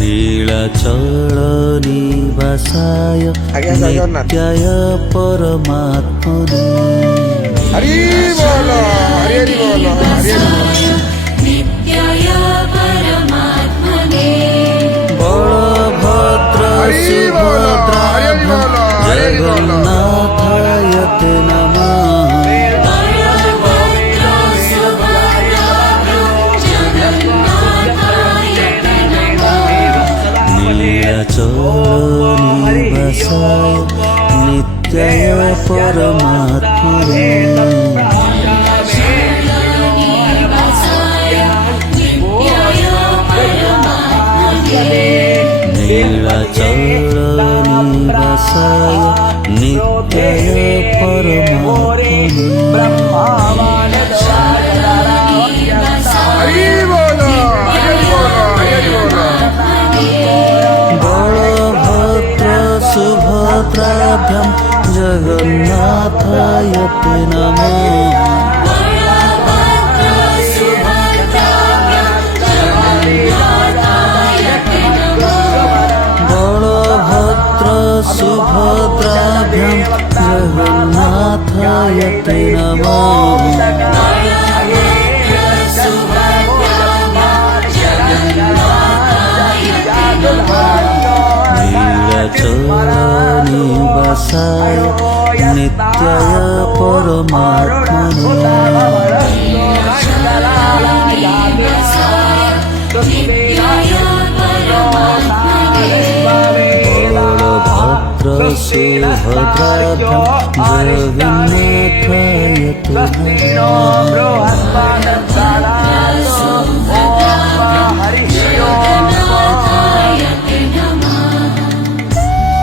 नीलाचलनिवासाय नित्याय परमात्मने हरि बोलो हरि हरि बोलो हरि हरि बोलो नित्याय परमात्मने बलभद्र सुभद्राभ्यां जगन्नाथाय ते नमः नीलाचलनिवासाय नित्याय परमात्मने नीलाचलनिवासाय नित्याय परमात्मने हरि बोलो हरि हरि बोलो हरि हरि बोलो बलभद्र सुभद्राभ्यां जगन्नाथाय ते नमः सुभद्राभ्यां जगन्नाथाय ते नमः नीलाचलनिवासाय नित्याय परमात्मने सुभद्राभ्यां जगन्नाथाय ते नमः